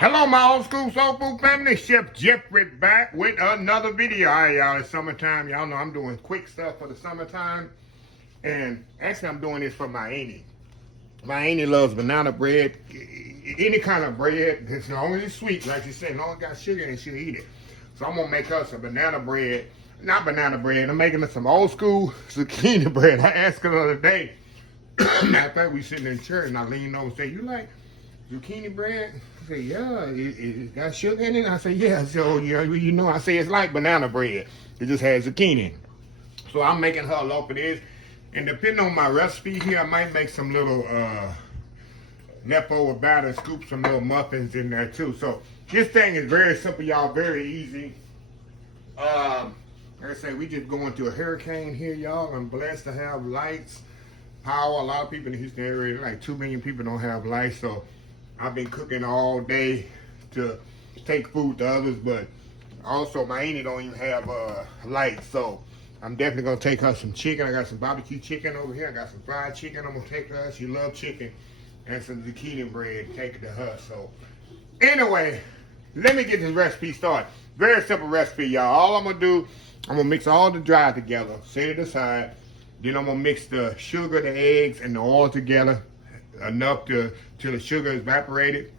Hello, my old school soul food family. Chef Jeffrey back with another video. All right, y'all. It's summertime. Y'all know I'm doing quick stuff for the summertime. And actually, I'm doing this for my auntie. My auntie loves banana bread. Any kind of bread. As long as it's sweet, like she said. As long as it got sugar in it, she'll eat it. So I'm going to make her some banana bread. Not banana bread. I'm making her some old school zucchini bread. I asked her the other day. Matter of fact, we sitting in church and I leaned over and said, "You like zucchini bread?" I said, "Yeah, it got sugar in it." I said, "Yeah." So, you know, I say it's like banana bread. It just has zucchini. So I'm making her a loaf of this. And depending on my recipe here, I might make some little leftover batter, scoop some little muffins in there too. So this thing is very simple, y'all, very easy. Like I say, we just going through a hurricane here, y'all. I'm blessed to have lights, power. A lot of people in the Houston area, like 2 million people don't have lights. So I've been cooking all day to take food to others, but also my auntie don't even have lights, so I'm definitely gonna take her some chicken. I got some barbecue chicken over here. I got some fried chicken. I'm gonna take her. She loves chicken, and some zucchini bread. Take it to her. So anyway, let me get this recipe started. Very simple recipe, y'all. All I'm gonna do, I'm gonna mix all the dry together, set it aside. Then I'm gonna mix the sugar, the eggs, and the oil together enough till the sugar is evaporated.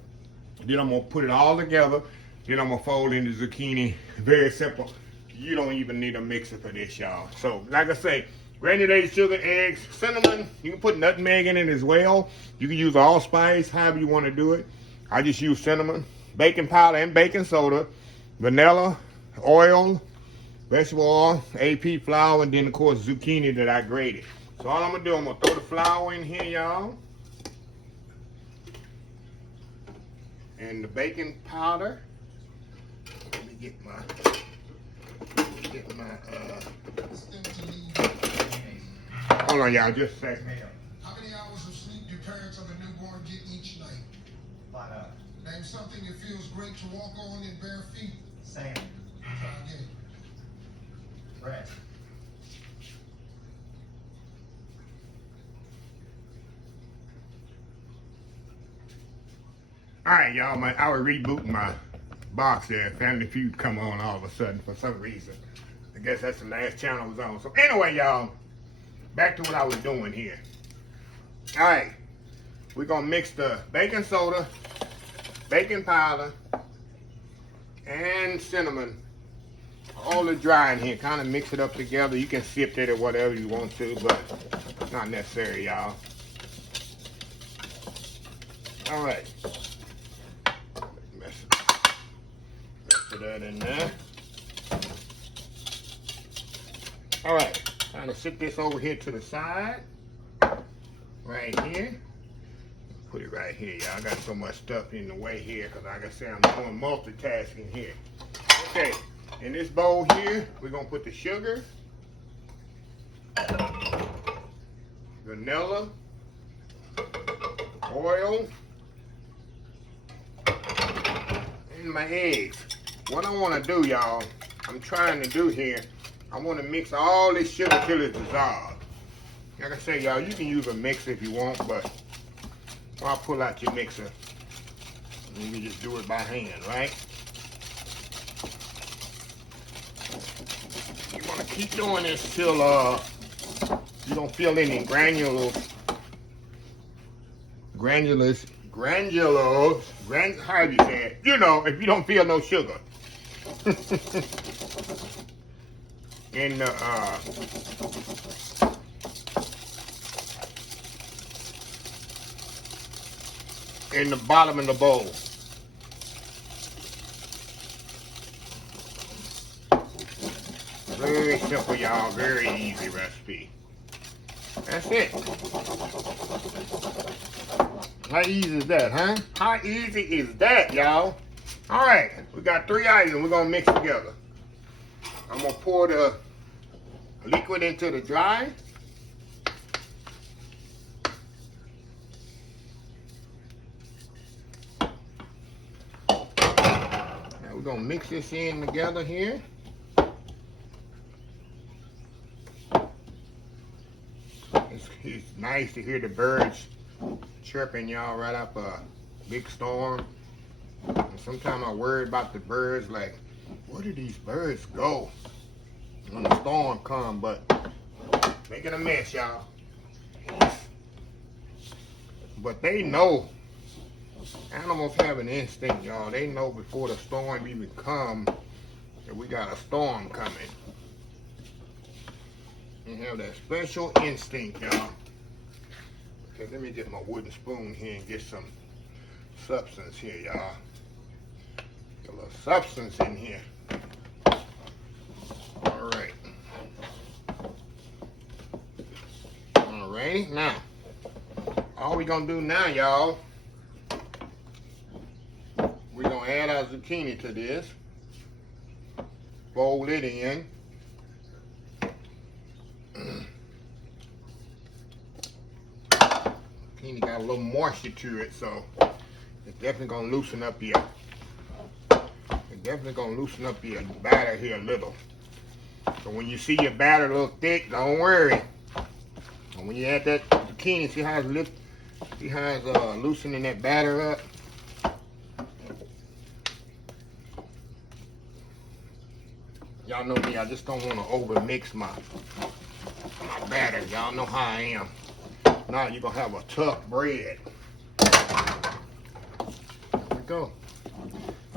Then I'm gonna put it all together. Then I'm gonna fold in the zucchini. Very simple. You don't even need a mixer for this, y'all. So, like I say, granulated sugar, eggs, cinnamon. You can put nutmeg in it as well. You can use allspice, however you want to do it. I just use cinnamon, baking powder, and baking soda, vanilla, oil, vegetable oil, AP flour, and then of course zucchini that I grated. So all I'm gonna do, I'm gonna throw the flour in here, y'all, and the baking powder. Let me get my hold on, y'all, just a second. How many hours of sleep do parents of a newborn get each night? 5 hours. Name something that feels great to walk on in bare feet. Sand. Try again. Bread. All right, y'all, I was rebooting my box there. Family Feud come on all of a sudden for some reason. I guess that's the last channel I was on. So anyway, y'all, back to what I was doing here. All right, we're gonna mix the baking soda, baking powder, and cinnamon. All the dry in here. Kind of mix it up together. You can sift it or whatever you want to, but not necessary, y'all. All right. Put that in there. All right, kind of sit this over here to the side, right here. Put it right here, y'all. I got so much stuff in the way here because, like I said, I'm doing multitasking here. Okay, in this bowl here, we're gonna put the sugar, vanilla, oil, and my eggs. What I want to do, y'all, I'm trying to do here, I want to mix all this sugar till it's dissolved. Like I say, y'all, you can use a mixer if you want, but I'll pull out your mixer. And you can just do it by hand, right? You want to keep doing this till you don't feel any granules, how do you say it? You know, if you don't feel no sugar. in the bottom of the bowl. Very simple, y'all. Very easy recipe. That's it. How easy is that, huh? How easy is that, y'all? All right, we got 3 items we're gonna mix together. I'm gonna pour the liquid into the dry. Now we're gonna mix this in together here. It's nice to hear the birds chirping, y'all, right up a big storm. Sometimes I worry about the birds, like, where do these birds go when the storm come? But making a mess, y'all. But they know. Animals have an instinct, y'all. They know before the storm even comes that we got a storm coming. They have that special instinct, y'all. Okay, let me get my wooden spoon here and get some substance here, y'all. Get a little substance in here. All right. All right, now, all we gonna do now, y'all, we're gonna add our zucchini to this. Fold it in. Zucchini got a little moisture to it, so it's definitely gonna loosen up your. It's definitely gonna loosen up your batter here a little. So when you see your batter a little thick, don't worry. And when you add that zucchini, see how it's loosening that batter up. Y'all know me, I just don't want to over mix my batter. Y'all know how I am. Now you're gonna have a tough bread. There we go.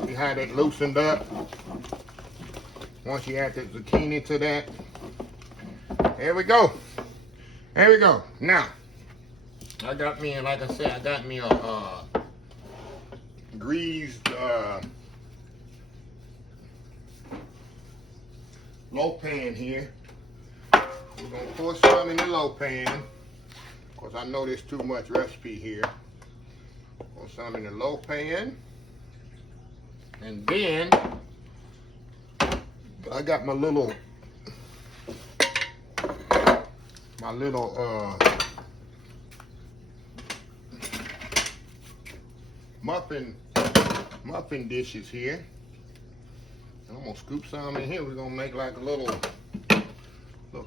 See how that loosened up? Once you add the zucchini to that. There we go. There we go. Now, I got me, like I said, I got me a greased loaf pan here. We're gonna pour some in the loaf pan. Because I know there's too much recipe here. Pour some in the loaf pan. And then I got my little muffin dishes here. And I'm gonna scoop some in here. We're gonna make like a little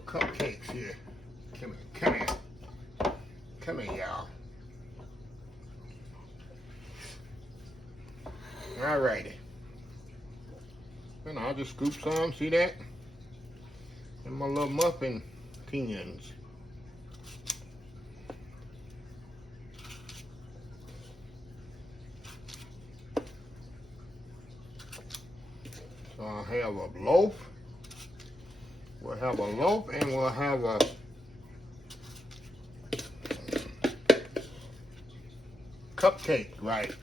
cupcakes here. Come here, y'all. Alrighty. And I'll just scoop some, see that? In my little muffin tins. So I'll have a loaf. We'll have a loaf and we'll have a cupcake, right?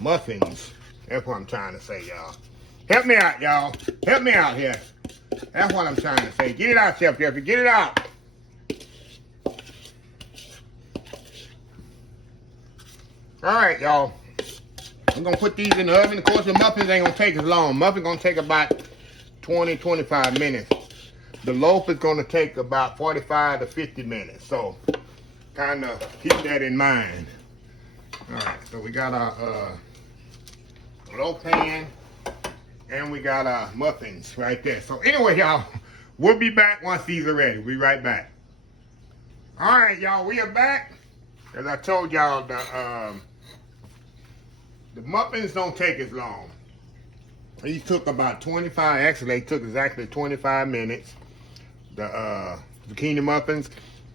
Muffins. That's what I'm trying to say, y'all. Help me out, y'all. Help me out here. That's what I'm trying to say. Get it out, Chef Jeffrey. Get it out. All right, y'all. I'm going to put these in the oven. Of course, the muffins ain't going to take as long. Muffins going to take about 20, 25 minutes. The loaf is going to take about 45 to 50 minutes. So, kind of keep that in mind. All right, so we got our loaf pan and we got our muffins right there. So anyway, y'all, we'll be back once these are ready. We'll be right back. All right, y'all, we are back. As I told y'all, the muffins don't take as long. These took about 25, actually they took exactly 25 minutes. The zucchini muffins.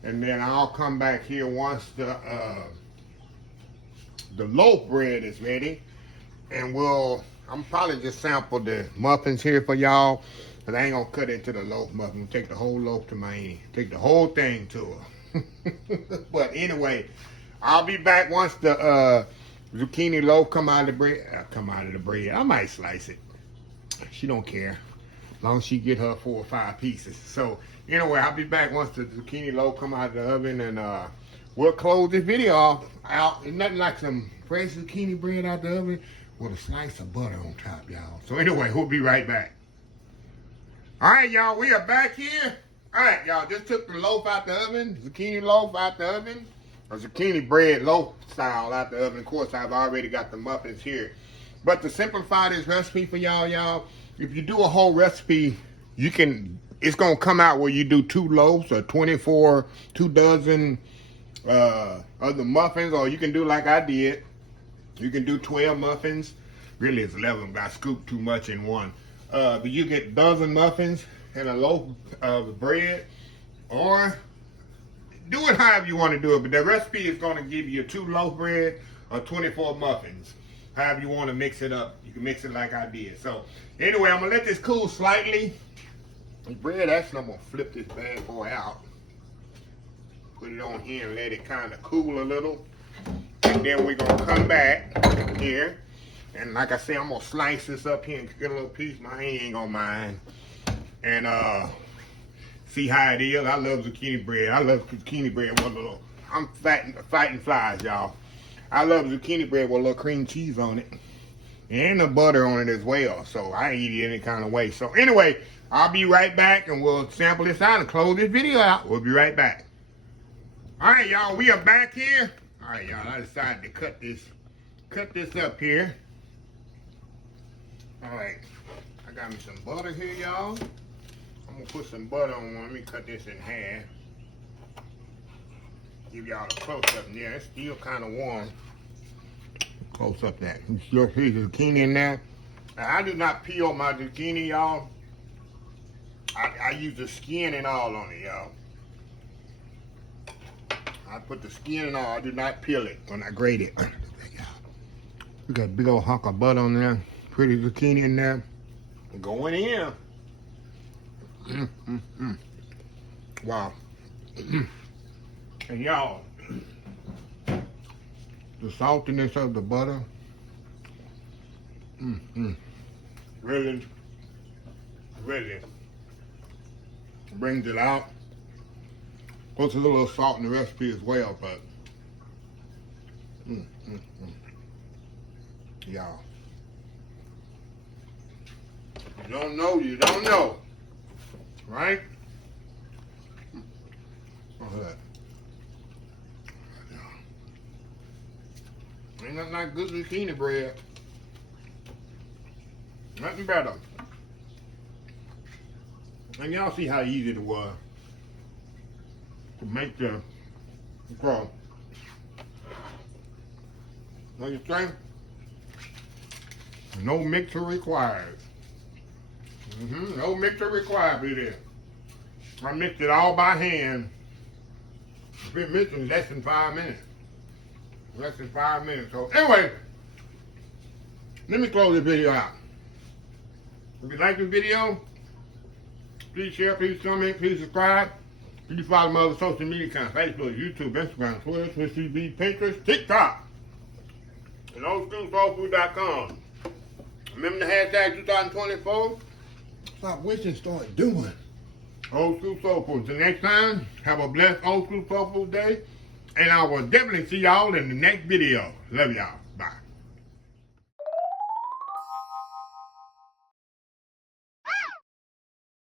And then I'll come back here once the loaf bread is ready. And I'm probably just sample the muffins here for y'all. But I ain't gonna cut into the loaf muffin. Take the whole loaf to Miami. Take the whole thing to her. But anyway, I'll be back once the zucchini loaf come out of the bread. I might slice it. She don't care. As long as she get her 4 or 5 pieces. So anyway, I'll be back once the zucchini loaf come out of the oven, and we'll close this video off out. It's nothing like some fresh zucchini bread out the oven with a slice of butter on top, y'all. So anyway, we'll be right back. All right, y'all, we are back here. All right, y'all, just took the loaf out the oven, zucchini loaf out the oven, or zucchini bread loaf style out the oven. Of course, I've already got the muffins here. But to simplify this recipe for y'all, if you do a whole recipe, it's gonna come out where you do 2 loaves or 2 dozen other muffins, or you can do like I did. You can do 12 muffins. Really, it's 11, but I scooped too much in one. But you get a dozen muffins and a loaf of bread, or do it however you want to do it. But the recipe is going to give you 2 loaf bread or 24 muffins. However you want to mix it up. You can mix it like I did. So anyway, I'm going to let this cool slightly. The bread, actually, I'm going to flip this bad boy out. Put it on here and let it kind of cool a little. And then we're going to come back here. And like I said, I'm going to slice this up here and get a little piece. My hand ain't going to mind. And see how it is. I love zucchini bread. I love zucchini bread with a little, I'm fighting flies, y'all. I love zucchini bread with a little cream cheese on it. And the butter on it as well. So I eat it any kind of way. So anyway, I'll be right back and we'll sample this out and close this video out. We'll be right back. All right, y'all, we are back here. All right, y'all, I decided to cut this up here. All right, I got me some butter here, y'all. I'm gonna put some butter on one. Let me cut this in half. Give y'all a close up in there. It's still kind of warm. Close up that. You still see the zucchini in there. Now, I do not peel my zucchini, y'all. I use the skin and all on it, y'all. I put the skin and all. I do not peel it when I grate it. We got a big old hunk of butter on there. Pretty zucchini in there. Going in. Wow. And y'all, the saltiness of the butter, really brings it out. Of course, there's a little salt in the recipe as well, but y'all, you don't know, you don't know, right? Ain't nothing like good zucchini bread. Nothing better. And y'all see how easy it was to make the crust. What you think? No mixer required. No mixer required, baby. I mixed it all by hand. It's been mixed in less than 5 minutes. Less than 5 minutes. So anyway, let me close this video out. If you like this video, please share, please comment, please subscribe. Please follow my other social media accounts: Facebook, YouTube, Instagram, Twitter, Twitch TV, Pinterest, TikTok, and oldschoolsoulfood.com. Remember the hashtag 2024? Stop wishing, start doing. Old School Soul Food. Till next time, have a blessed Old School Soul Food day. And I will definitely see y'all in the next video. Love y'all.